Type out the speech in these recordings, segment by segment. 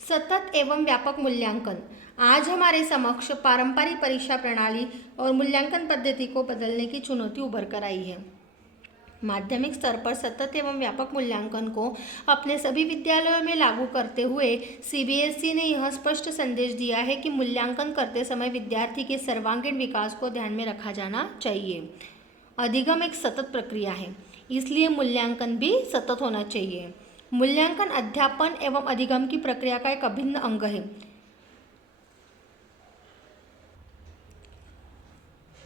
सतत एवं व्यापक मूल्यांकन। आज हमारे समक्ष पारंपरिक परीक्षा प्रणाली और मूल्यांकन पद्धति को बदलने की चुनौती उभर कर आई है। माध्यमिक स्तर पर सतत एवं व्यापक मूल्यांकन को अपने सभी विद्यालयों में लागू करते हुए सीबीएसई ने यह स्पष्ट संदेश दिया है कि मूल्यांकन करते समय विद्यार्थी के सर्वांगीण विकास को ध्यान में रखा जाना चाहिए। अधिगम एक सतत प्रक्रिया है, इसलिए मूल्यांकन भी सतत होना चाहिए। मूल्यांकन अध्यापन एवं अधिगम की प्रक्रिया का एक अभिन्न अंग है।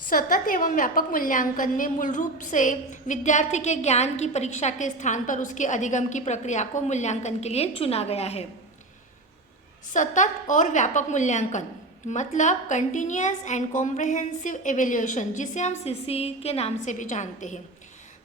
सतत एवं व्यापक मूल्यांकन में मूल रूप से विद्यार्थी के ज्ञान की परीक्षा के स्थान पर उसके अधिगम की प्रक्रिया को मूल्यांकन के लिए चुना गया है। सतत और व्यापक मूल्यांकन मतलब कंटिन्यूअस एंड कॉम्प्रहेंसिव एवेल्यूएशन, जिसे हम सीसीई के नाम से भी जानते हैं।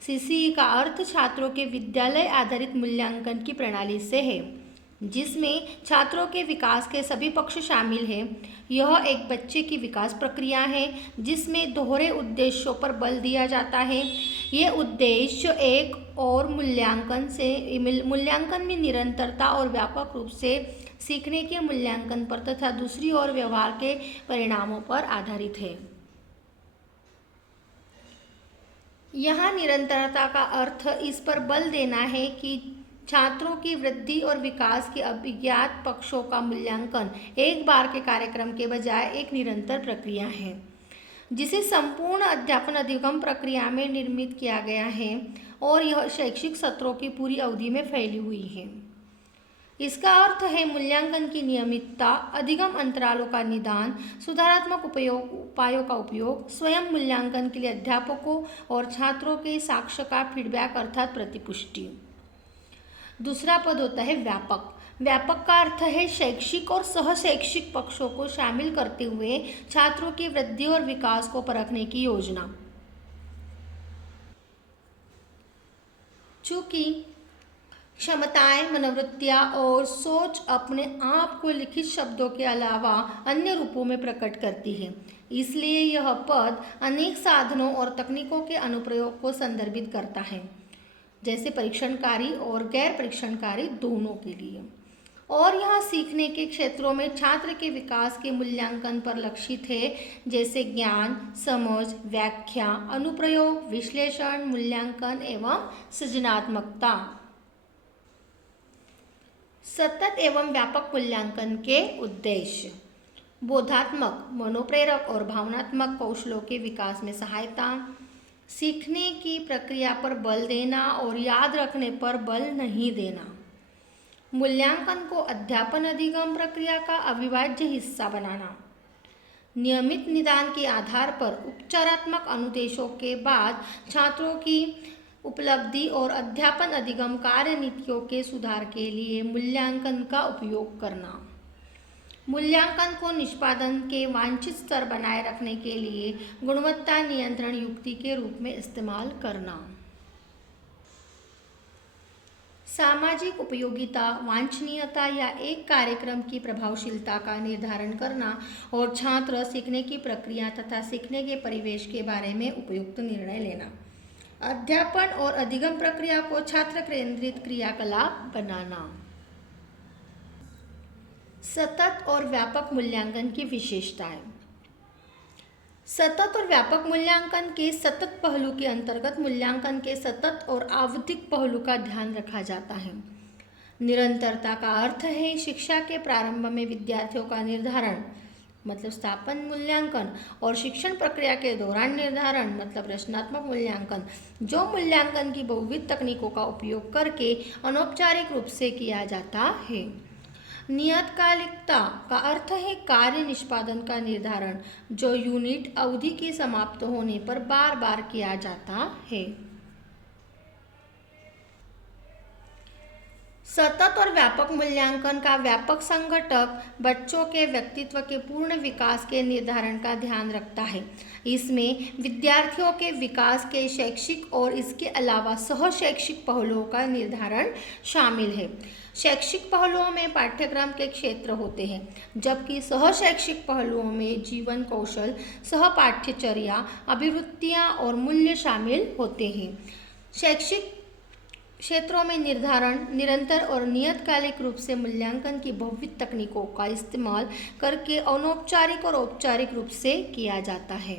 सीसीई का अर्थ छात्रों के विद्यालय आधारित मूल्यांकन की प्रणाली से है, जिसमें छात्रों के विकास के सभी पक्ष शामिल हैं। यह एक बच्चे की विकास प्रक्रिया है जिसमें दोहरे उद्देश्यों पर बल दिया जाता है। ये उद्देश्य एक और मूल्यांकन में निरंतरता और व्यापक रूप से सीखने के मूल्यांकन पर तथा दूसरी ओर व्यवहार के परिणामों पर आधारित है। यहाँ निरंतरता का अर्थ इस पर बल देना है कि छात्रों की वृद्धि और विकास के अभिज्ञात पक्षों का मूल्यांकन एक बार के कार्यक्रम के बजाय एक निरंतर प्रक्रिया है, जिसे संपूर्ण अध्यापन अधिगम प्रक्रिया में निर्मित किया गया है और यह शैक्षिक सत्रों की पूरी अवधि में फैली हुई है। इसका अर्थ है मूल्यांकन की नियमितता, अधिगम अंतरालों का निदान, सुधारात्मक उपायों का उपयोग, स्वयं मूल्यांकन के लिए अध्यापकों और छात्रों के साक्ष्य का फीडबैक अर्थात प्रतिपुष्टि। दूसरा पद होता है व्यापक। व्यापक का अर्थ है शैक्षिक और सहशैक्षिक पक्षों को शामिल करते हुए छात्रों की वृद्धि और विकास को परखने की योजना। चूँकि क्षमताएं, मनोवृत्तियां और सोच अपने आप को लिखित शब्दों के अलावा अन्य रूपों में प्रकट करती है, इसलिए यह पद अनेक साधनों और तकनीकों के अनुप्रयोग को संदर्भित करता है, जैसे परीक्षणकारी और गैर परीक्षणकारी दोनों के लिए। और यह सीखने के क्षेत्रों में छात्र के विकास के मूल्यांकन पर लक्षित है, जैसे ज्ञान, समझ, व्याख्या, अनुप्रयोग, विश्लेषण, मूल्यांकन एवं सृजनात्मकता। सतत एवं व्यापक मूल्यांकन के उद्देश्य: बोधात्मक, मनोप्रेरक और भावनात्मक कौशलों के विकास में सहायता, सीखने की प्रक्रिया पर बल देना और याद रखने पर बल नहीं देना, मूल्यांकन को अध्यापन अधिगम प्रक्रिया का अविभाज्य हिस्सा बनाना, नियमित निदान के आधार पर उपचारात्मक अनुदेशों के बाद छात्रों की उपलब्धि और अध्यापन अधिगम कार्य नीतियों के सुधार के लिए मूल्यांकन का उपयोग करना, मूल्यांकन को निष्पादन के वांछित स्तर बनाए रखने के लिए गुणवत्ता नियंत्रण युक्ति के रूप में इस्तेमाल करना। सामाजिक उपयोगिता, वांछनीयता या एक कार्यक्रम की प्रभावशीलता का निर्धारण करना और छात्र सीखने की प्रक्रिया तथा सीखने के परिवेश के बारे में उपयुक्त निर्णय लेना। अध्यापन और अधिगम प्रक्रिया को छात्र केंद्रित क्रियाकलाप बनाना। सतत और व्यापक मूल्यांकन की विशेषताएं। सतत और व्यापक मूल्यांकन के सतत पहलू के अंतर्गत मूल्यांकन के सतत और आवधिक पहलू का ध्यान रखा जाता है। निरंतरता का अर्थ है शिक्षा के प्रारंभ में विद्यार्थियों का निर्धारण मतलब स्थापन मूल्यांकन और शिक्षण प्रक्रिया के दौरान निर्धारण मतलब रचनात्मक मूल्यांकन, जो मूल्यांकन की बहुविध तकनीकों का उपयोग करके अनौपचारिक रूप से किया जाता है। नियतकालिकता का अर्थ है कार्य निष्पादन का निर्धारण, जो यूनिट अवधि के समाप्त होने पर बार बार किया जाता है। सतत और व्यापक मूल्यांकन का व्यापक संघटक बच्चों के व्यक्तित्व के पूर्ण विकास के निर्धारण का ध्यान रखता है। इसमें विद्यार्थियों के विकास के शैक्षिक और इसके अलावा सहशैक्षिक पहलुओं का निर्धारण शामिल है। शैक्षिक पहलुओं में पाठ्यक्रम के क्षेत्र होते हैं, जबकि सहशैक्षिक पहलुओं में जीवन कौशल, सहपाठ्यचर्या, अभिवृत्तियाँ और मूल्य शामिल होते हैं। शैक्षिक क्षेत्रों में निर्धारण, निरंतर और नियतकालिक रूप से मूल्यांकन की बहुविध तकनीकों का इस्तेमाल करके अनौपचारिक और औपचारिक रूप से किया जाता है।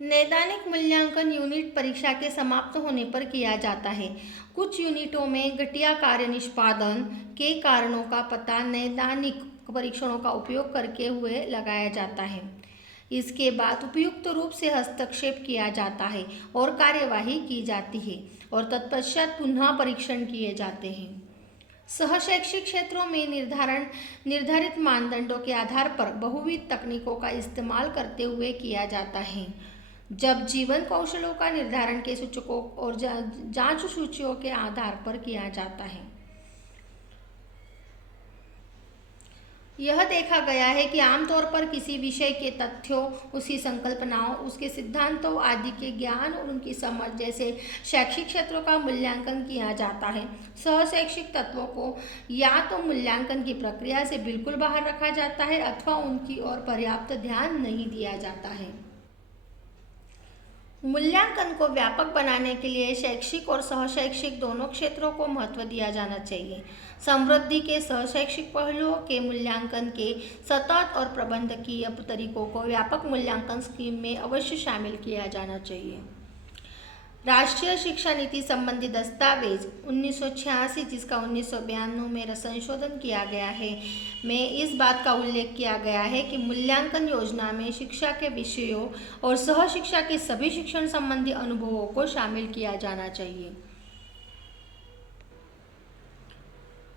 नैदानिक मूल्यांकन यूनिट परीक्षा के समाप्त होने पर किया जाता है। कुछ यूनिटों में घटिया कार्य निष्पादन के कारणों का पता नैदानिक परीक्षणों का उपयोग करके हुए लगाया जाता है। इसके बाद उपयुक्त रूप से हस्तक्षेप किया जाता है और कार्यवाही की जाती है और तत्पश्चात पुनः परीक्षण किए जाते हैं। सहशैक्षिक क्षेत्रों में निर्धारित मानदंडों के आधार पर बहुविध तकनीकों का इस्तेमाल करते हुए किया जाता है। जब जीवन कौशलों का निर्धारण के सूचकों और जांच सूचियों के आधार पर किया जाता है। यह देखा गया है कि आमतौर पर किसी विषय के तथ्यों, उसकी संकल्पनाओं, उसके सिद्धांतों आदि के ज्ञान और उनकी समझ जैसे शैक्षिक क्षेत्रों का मूल्यांकन किया जाता है। सहशैक्षिक तत्वों को या तो मूल्यांकन की प्रक्रिया से बिल्कुल बाहर रखा जाता है अथवा उनकी ओर पर्याप्त ध्यान नहीं दिया जाता है। मूल्यांकन को व्यापक बनाने के लिए शैक्षिक और सहशैक्षिक दोनों क्षेत्रों को महत्व दिया जाना चाहिए। समृद्धि के सहशैक्षिक पहलुओं के मूल्यांकन के सतत और प्रबंधकीय तरीकों को व्यापक मूल्यांकन स्कीम में अवश्य शामिल किया जाना चाहिए। राष्ट्रीय शिक्षा नीति संबंधी दस्तावेज 1986, जिसका 1992 में संशोधन किया गया है, में इस बात का उल्लेख किया गया है कि मूल्यांकन योजना में शिक्षा के विषयों और सहशिक्षा के सभी शिक्षण संबंधी अनुभवों को शामिल किया जाना चाहिए।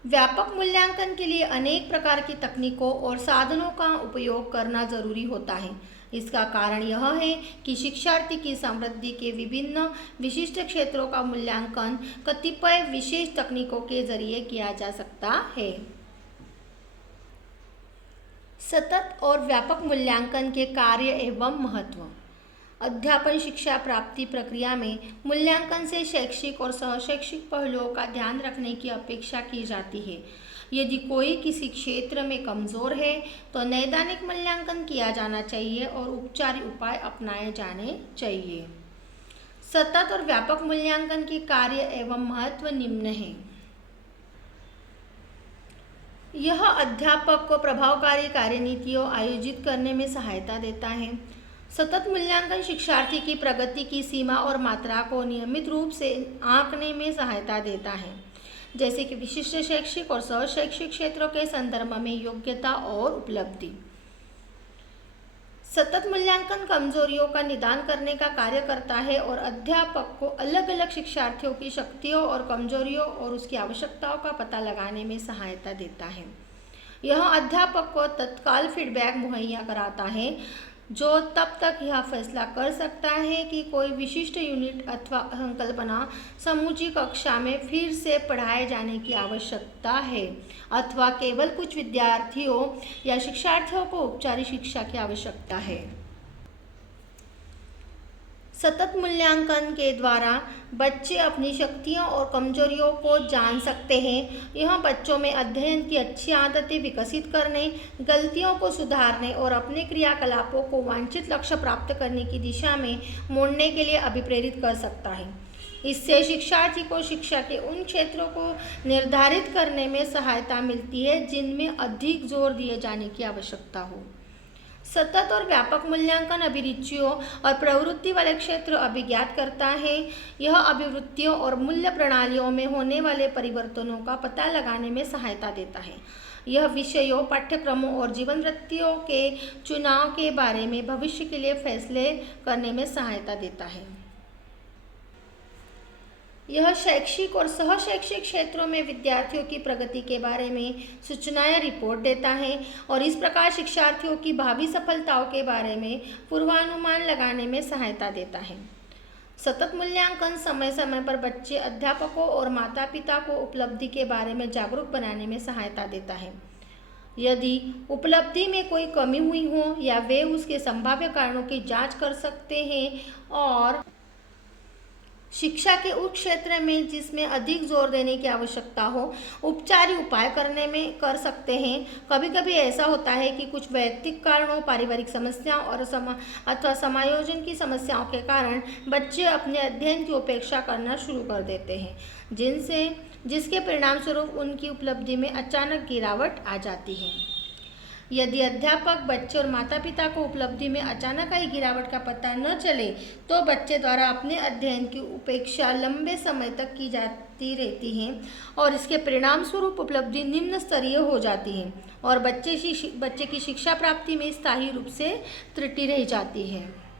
व्यापक मूल्यांकन के लिए अनेक प्रकार की तकनीकों और साधनों का उपयोग करना जरूरी होता है। इसका कारण यह है कि शिक्षार्थी की समृद्धि के विभिन्न विशिष्ट क्षेत्रों का मूल्यांकन कतिपय विशेष तकनीकों के जरिए किया जा सकता है। सतत और व्यापक मूल्यांकन के कार्य एवं महत्व। अध्यापन शिक्षा प्राप्ति प्रक्रिया में मूल्यांकन से शैक्षिक और सहशैक्षिक पहलुओं का ध्यान रखने की अपेक्षा की जाती है। यदि कोई किसी क्षेत्र में कमज़ोर है तो नैदानिक मूल्यांकन किया जाना चाहिए और उपचारिक उपाय अपनाए जाने चाहिए। सतत और व्यापक मूल्यांकन के कार्य एवं महत्व निम्न है। यह अध्यापक को प्रभावकारी कार्यनीतियों आयोजित करने में सहायता देता है। सतत मूल्यांकन शिक्षार्थी की प्रगति की सीमा और मात्रा को नियमित रूप से आंकने में सहायता देता है, जैसे कि विशिष्ट शैक्षिक और सहशैक्षिक क्षेत्रों के संदर्भ में योग्यता और उपलब्धि। सतत मूल्यांकन कमजोरियों का निदान करने का कार्य करता है और अध्यापक को अलग अलग शिक्षार्थियों की शक्तियों और कमजोरियों और उसकी आवश्यकताओं का पता लगाने में सहायता देता है। यह अध्यापक को तत्काल फीडबैक मुहैया कराता है, जो तब तक यह फैसला कर सकता है कि कोई विशिष्ट यूनिट अथवा संकल्पना समूची कक्षा में फिर से पढ़ाए जाने की आवश्यकता है अथवा केवल कुछ विद्यार्थियों या शिक्षार्थियों को औपचारिक शिक्षा की आवश्यकता है। सतत मूल्यांकन के द्वारा बच्चे अपनी शक्तियों और कमजोरियों को जान सकते हैं। यह बच्चों में अध्ययन की अच्छी आदतें विकसित करने, गलतियों को सुधारने और अपने क्रियाकलापों को वांछित लक्ष्य प्राप्त करने की दिशा में मोड़ने के लिए अभिप्रेरित कर सकता है। इससे शिक्षार्थी को शिक्षा के उन क्षेत्रों को निर्धारित करने में सहायता मिलती है जिनमें अधिक जोर दिए जाने की आवश्यकता हो। सतत और व्यापक मूल्यांकन अभिरुचियों और प्रवृत्ति वाले क्षेत्र अभिज्ञात करता है। यह अभिवृत्तियों और मूल्य प्रणालियों में होने वाले परिवर्तनों का पता लगाने में सहायता देता है। यह विषयों, पाठ्यक्रमों और जीवन वृत्तियों के चुनाव के बारे में भविष्य के लिए फैसले करने में सहायता देता है। यह शैक्षिक और सहशैक्षिक क्षेत्रों में विद्यार्थियों की प्रगति के बारे में सूचनाएं रिपोर्ट देता है और इस प्रकार शिक्षार्थियों की भावी सफलताओं के बारे में पूर्वानुमान लगाने में सहायता देता है। सतत मूल्यांकन समय समय पर बच्चे, अध्यापकों और माता पिता को उपलब्धि के बारे में जागरूक बनाने में सहायता देता है। यदि उपलब्धि में कोई कमी हुई हो या वे उसके संभाव्य कारणों की जांच कर सकते हैं और शिक्षा के उस क्षेत्र में जिसमें अधिक जोर देने की आवश्यकता हो, उपचारी उपाय करने में कर सकते हैं। कभी कभी ऐसा होता है कि कुछ वैयक्तिक कारणों, पारिवारिक समस्याओं और अथवा समायोजन की समस्याओं के कारण बच्चे अपने अध्ययन की उपेक्षा करना शुरू कर देते हैं, जिसके परिणाम स्वरूप उनकी उपलब्धि में अचानक गिरावट आ जाती है। यदि अध्यापक, बच्चे और माता पिता को उपलब्धि में अचानक आई गिरावट का पता न चले तो बच्चे द्वारा अपने अध्ययन की उपेक्षा लंबे समय तक की जाती रहती है और इसके परिणाम स्वरूप उपलब्धि निम्न स्तरीय हो जाती है और बच्चे की शिक्षा प्राप्ति में स्थायी रूप से त्रुटि रह जाती है।